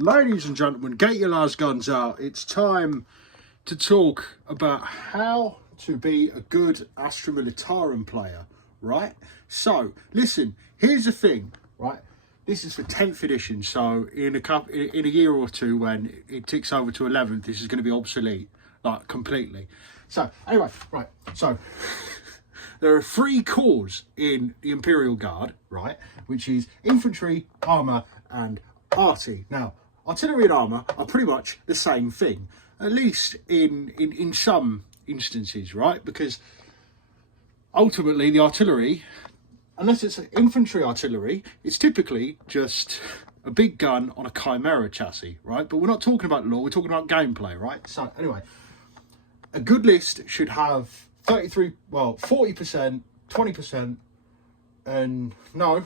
Ladies and gentlemen, get your las guns out. It's time to talk about how to be a good astra militarum player, right? So, listen, here's the thing, right? This is for 10th edition, so in a year or two when it ticks over to 11th, this is going to be obsolete, like, completely. So, anyway, right, so there are 3 corps in the Imperial Guard, right? Which is infantry, armour, and arty. Now, artillery and armour are pretty much the same thing, at least in some instances, right? Because ultimately the artillery, unless it's infantry artillery, it's typically just a big gun on a chimera chassis, right? But we're not talking about law, we're talking about gameplay, right? So anyway, a good list should have 40%, 20%, and no,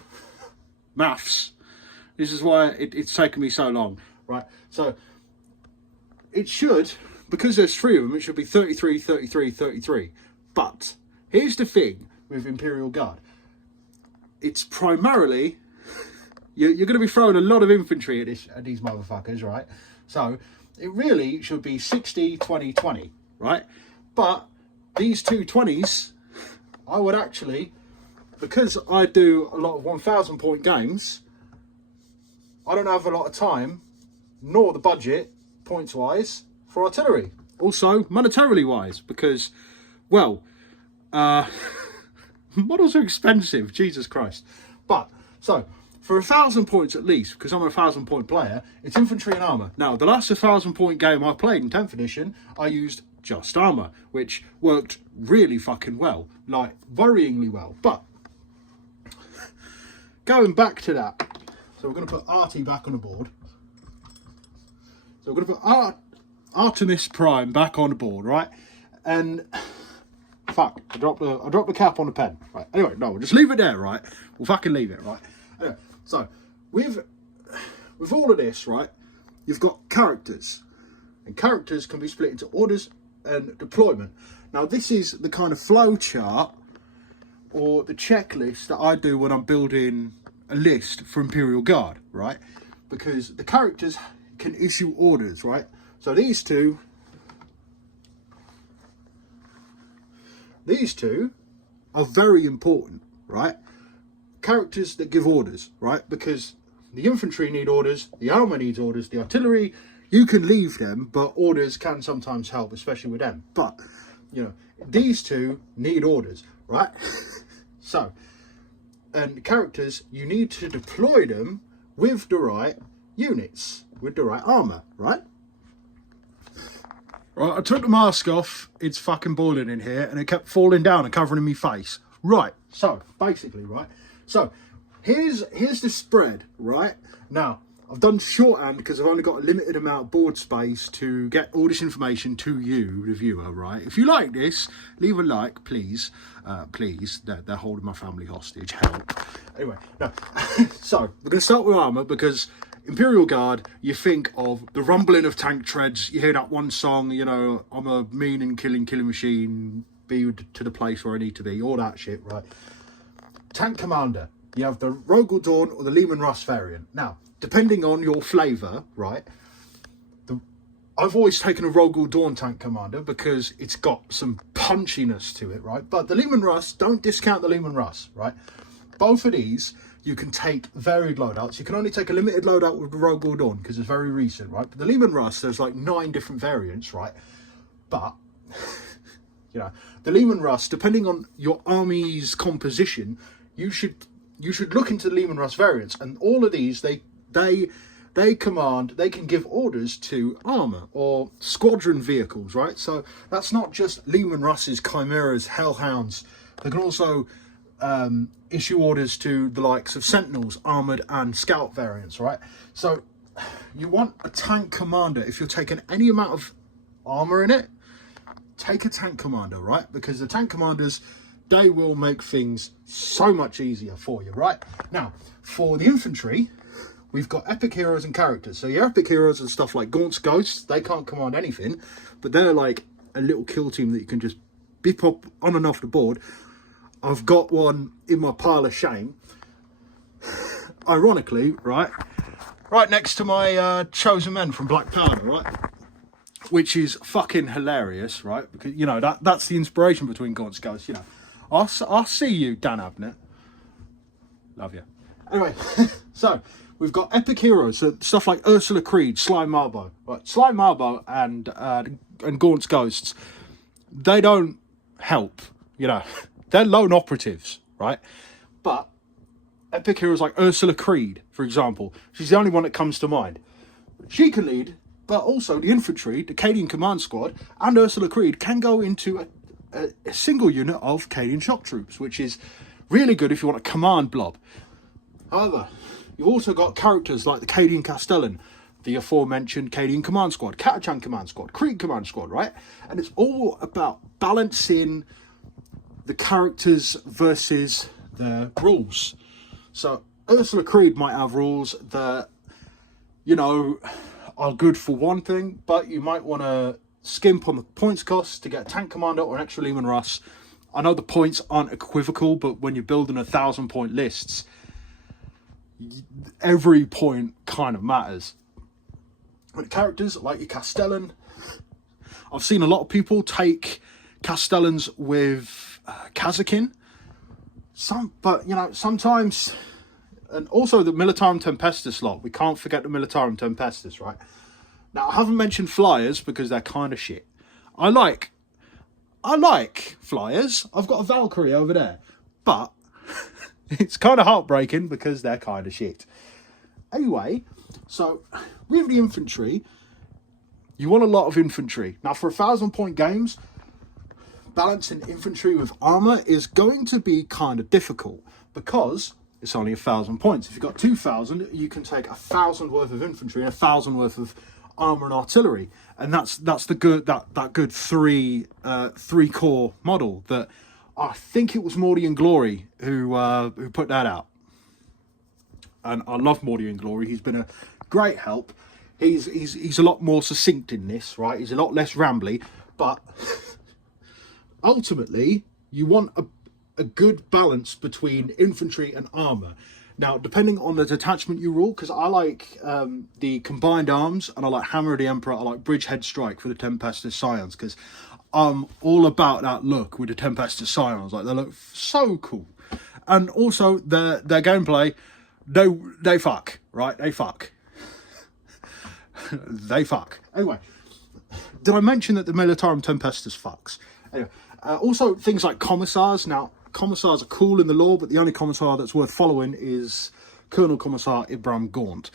maths. This is why it's taken me so long, right? So it should, because there's 3 of them, it should be 33, 33, 33. But here's the thing with Imperial Guard. It's primarily, you're going to be throwing a lot of infantry at these motherfuckers, right? So it really should be 60, 20, 20, right? But these 2 20s, I would actually, because I do a lot of 1,000 point games, I don't have a lot of time, nor the budget, points-wise, for artillery. Also, monetarily wise, because, well, models are expensive, Jesus Christ. But, so, for 1,000 points at least, because I'm a 1,000 point player, it's infantry and armour. Now, the last 1,000 point game I played in 10th edition, I used just armour, which worked really fucking well, like, worryingly well. But, going back to that, so we're going to put Arty back on the board. So we're going to put Artemis Prime back on the board, right? And fuck, I dropped the cap on the pen. Right. Anyway, no, we'll just leave it there, right? We'll fucking leave it, right? Anyway, so with all of this, right, you've got characters, and characters can be split into orders and deployment. Now, this is the kind of flow chart or the checklist that I do when I'm building a list for Imperial Guard, right? Because the characters can issue orders, right? So these two are very important, right? Characters that give orders, right? Because the infantry need orders, the armour needs orders, the artillery, you can leave them, but orders can sometimes help, especially with them. But, you know, these 2 need orders, right? So, and characters, you need to deploy them with the right units, with the right armour, right? Right, I took the mask off, it's fucking boiling in here, and it kept falling down and covering my face. Right, so, basically, right, so, here's the spread, right? Now, I've done shorthand because I've only got a limited amount of board space to get all this information to you, the viewer, right? If you like this, leave a like, please. Please, they're holding my family hostage, help. Anyway, no. So, we're going to start with armour because Imperial Guard, you think of the rumbling of tank treads, you hear that one song, you know, I'm a mean and killing machine, be to the place where I need to be, all that shit, right? Tank Commander, you have the Rogel Dawn or the Lehman Russ variant. Now, depending on your flavour, right, I've always taken a Rogel Dawn Tank Commander because it's got some punchiness to it, right? But the Lehman Russ, don't discount the Lehman Russ, right? Both of these, you can take varied loadouts. You can only take a limited loadout with the Rogel Dawn because it's very recent, right? But the Lehman Russ, there's like 9 different variants, right? But, you know, the Lehman Russ, depending on your army's composition, you should look into the Lehman Russ variants, and all of these, they can give orders to armour or squadron vehicles, right? So that's not just Lehman Russ's Chimeras, Hellhounds. They can also issue orders to the likes of Sentinels, armoured and scout variants, right? So you want a tank commander. If you're taking any amount of armour in it, take a tank commander, right? Because the tank commanders, they will make things so much easier for you, right? Now, for the infantry, we've got epic heroes and characters. So your epic heroes and stuff like Gaunt's Ghosts, they can't command anything, but they're like a little kill team that you can just bip up on and off the board. I've got one in my pile of shame. Ironically, right, right next to my Chosen Men from Black Powder, right? Which is fucking hilarious, right? Because, you know, that's the inspiration between Gaunt's Ghosts, you know. I'll see you, Dan Abnett. Love you. Anyway, so we've got epic heroes, so stuff like Ursula Creed, Sly Marbo. Right, Sly Marbo and Gaunt's Ghosts, they don't help, you know. They're lone operatives, right? But epic heroes like Ursula Creed, for example, she's the only one that comes to mind. She can lead, but also the infantry, the Cadian command squad, and Ursula Creed can go into a single unit of Cadian shock troops, which is really good if you want a command blob. However, you've also got characters like the Cadian Castellan, the aforementioned Cadian command squad, Catachan command squad, Creed command squad, right? And it's all about balancing the characters versus their rules. So Ursula Creed might have rules that, you know, are good for one thing, but you might want to skimp on the points cost to get a tank commander or an extra Leman Russ. I know the points aren't equivocal, but when you're building 1,000-point lists, every point kind of matters. But characters like your Castellan, I've seen a lot of people take Castellans with Kazakin. But you know, sometimes, and also the Militarum Tempestus lot. We can't forget the Militarum Tempestus, right? Now, I haven't mentioned flyers because they're kind of shit. I like flyers. I've got a Valkyrie over there, but it's kind of heartbreaking because they're kind of shit. Anyway, so with the infantry, you want a lot of infantry. Now, for 1,000-point games, balancing infantry with armor is going to be kind of difficult because it's only 1,000 points. If you've got 2,000, you can take 1,000 worth of infantry and 1,000 worth of armor and artillery, and that's the good that good three core model that I think it was Morty and Glory who put that out. And I love Morty and Glory. He's been a great help. He's a lot more succinct in this, right? He's a lot less rambly, but ultimately you want a good balance between infantry and armor. Now, depending on the detachment you rule, because I like the combined arms, and I like Hammer of the Emperor, I like Bridgehead Strike for the Tempestus Scions, because I'm all about that look with the Tempestus Scions. Like, they look so cool. And also, their gameplay, they fuck, right? They fuck. They fuck. Anyway, did I mention that the Militarum Tempestus fucks? Anyway, also, things like Commissars. Now, Commissars are cool in the lore, but the only Commissar that's worth following is Colonel Commissar Ibram Gaunt.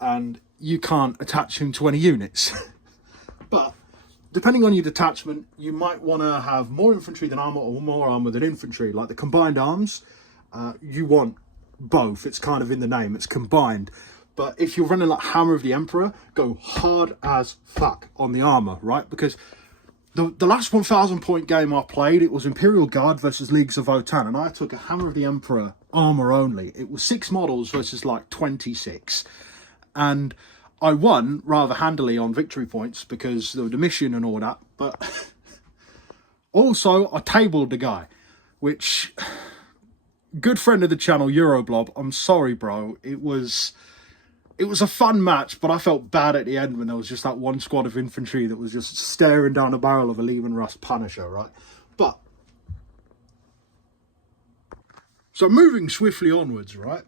And you can't attach him to any units. But depending on your detachment, you might want to have more infantry than armor or more armor than infantry. Like the combined arms, you want both. It's kind of in the name. It's combined. But if you're running like Hammer of the Emperor, go hard as fuck on the armor, right? Because the last 1,000-point game I played, it was Imperial Guard versus Leagues of Votan, and I took a Hammer of the Emperor armor only. It was 6 models versus like 26. And I won rather handily on victory points because of the mission and all that. But also, I tabled the guy, which, good friend of the channel, Euroblob, I'm sorry, bro. It was a fun match, but I felt bad at the end when there was just that one squad of infantry that was just staring down the barrel of a Leman Russ Punisher, right? But, so moving swiftly onwards, right?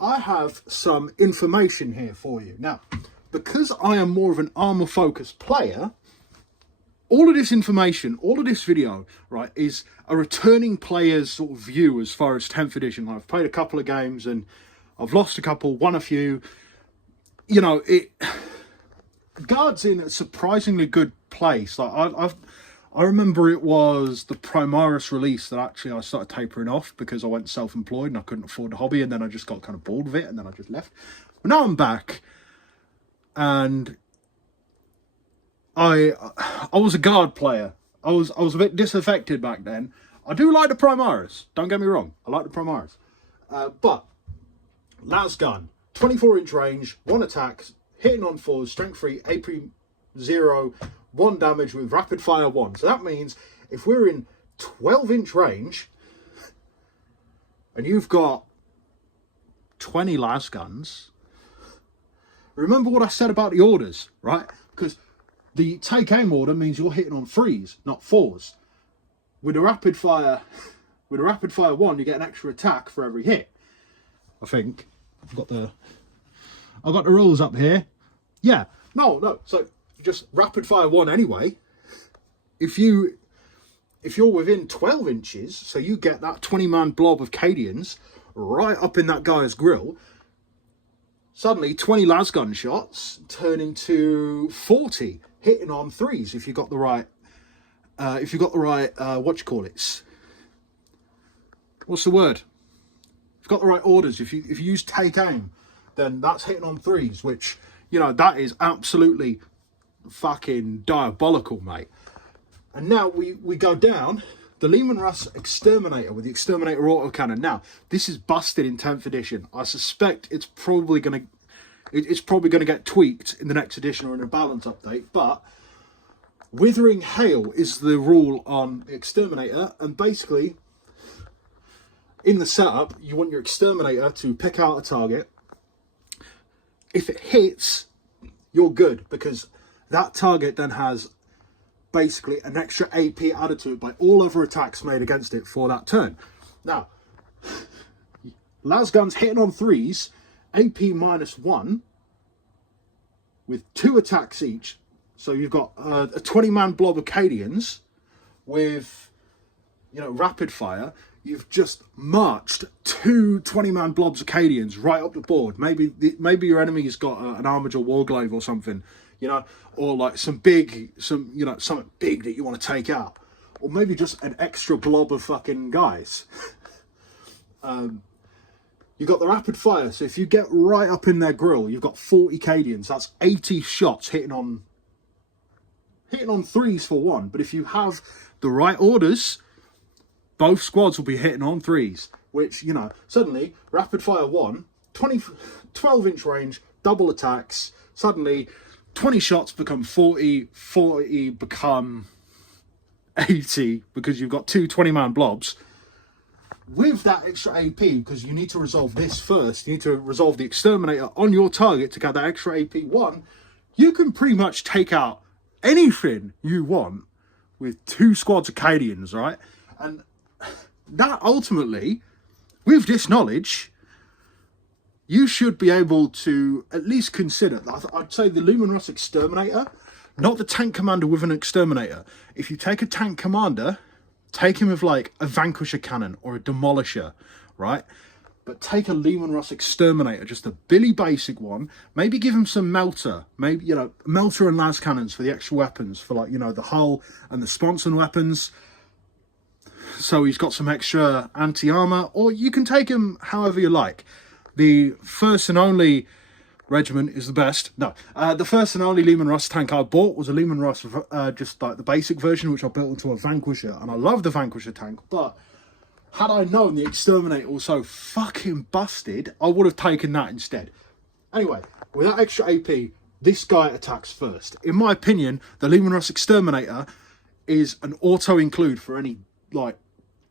I have some information here for you. Now, because I am more of an armor-focused player, all of this information, all of this video, right, is a returning player's sort of view as far as 10th edition. I've played a couple of games and I've lost a couple, won a few. You know, Guard's in a surprisingly good place. Like I remember it was the Primaris release that actually I started tapering off because I went self-employed and I couldn't afford the hobby, and then I just got kind of bored of it and then I just left. But now I'm back, and I was a Guard player. I was a bit disaffected back then. I do like the Primaris. Don't get me wrong. I like the Primaris. But las gun, 24-inch range, 1 attack, hitting on 4s, strength 3, AP 0, 1 damage with rapid fire 1. So that means if we're in 12-inch range and you've got 20 las guns, remember what I said about the orders, right? Because the take aim order means you're hitting on 3s, not 4s. With a rapid fire 1, you get an extra attack for every hit. I think I've got the rules up here. Yeah, no. So just rapid fire 1 anyway. If you're within 12 inches, so you get that 20-man blob of Cadians right up in that guy's grill. Suddenly, 20 lasgun shots turn into 40 hitting on 3s if you got the right. What's the word? If you've got the right orders, if you use take aim, then that's hitting on 3s, which, you know, that is absolutely fucking diabolical, mate. And now we go down the Lehman Russ Exterminator with the Exterminator autocannon. Now, this is busted in 10th edition. I suspect it's probably gonna get tweaked in the next edition or in a balance update, but Withering Hail is the rule on the Exterminator, and basically in the setup you want your Exterminator to pick out a target. If it hits, you're good, because that target then has basically an extra AP added to it by all other attacks made against it for that turn. Now, lasguns hitting on 3s, AP -1 with 2 attacks each. So you've got a 20-man blob of Cadians with, you know, rapid fire. You've just marched 2 20-man blobs of Cadians right up the board. Maybe your enemy's got an Armiger Warglaive or something, you know, or like something big that you want to take out, or maybe just an extra blob of fucking guys. You got the rapid fire, so if you get right up in their grill, you've got 40 Cadians. That's 80 shots hitting on 3s for 1. But if you have the right orders, both squads will be hitting on 3s, which, you know, suddenly rapid fire 1, 12-inch range, double attacks. Suddenly 20 shots become 40, 40 become 80, because you've got 2 20-man blobs. With that extra AP, because you need to resolve this first, you need to resolve the Exterminator on your target to get that extra AP 1, you can pretty much take out anything you want with 2 squads of Cadians, right? And that ultimately, with this knowledge, you should be able to at least consider, I'd say, the Lehman Russ Exterminator, not the tank commander with an Exterminator. If you take a tank commander, take him with like a Vanquisher cannon or a Demolisher, right? But take a Lehman Russ Exterminator, just a Billy basic one. Maybe give him some Melter. Maybe, you know, Melter and las cannons for the extra weapons, for, like, you know, the hull and the sponson weapons. So he's got some extra anti-armor, or you can take him however you like. The first and only regiment is the best. No, the first and only Lehman Russ tank I bought was a Lehman Russ, just like the basic version, which I built into a Vanquisher, and I love the Vanquisher tank, but had I known the Exterminator was so fucking busted, I would have taken that instead. Anyway, with that extra AP, this guy attacks first. In my opinion, the Lehman Russ Exterminator is an auto-include for any, like,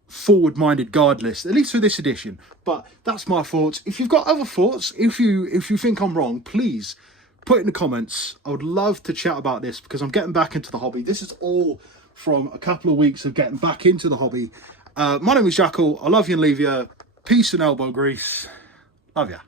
forward-minded guard list, at least for this edition. But that's my thoughts. If you've got other thoughts, if you think I'm wrong, please put it in the comments. I would love to chat about this, because I'm getting back into the hobby. This is all from a couple of weeks of getting back into the hobby. My name is Jackal. I love you and leave you. Peace and elbow grease. Love ya.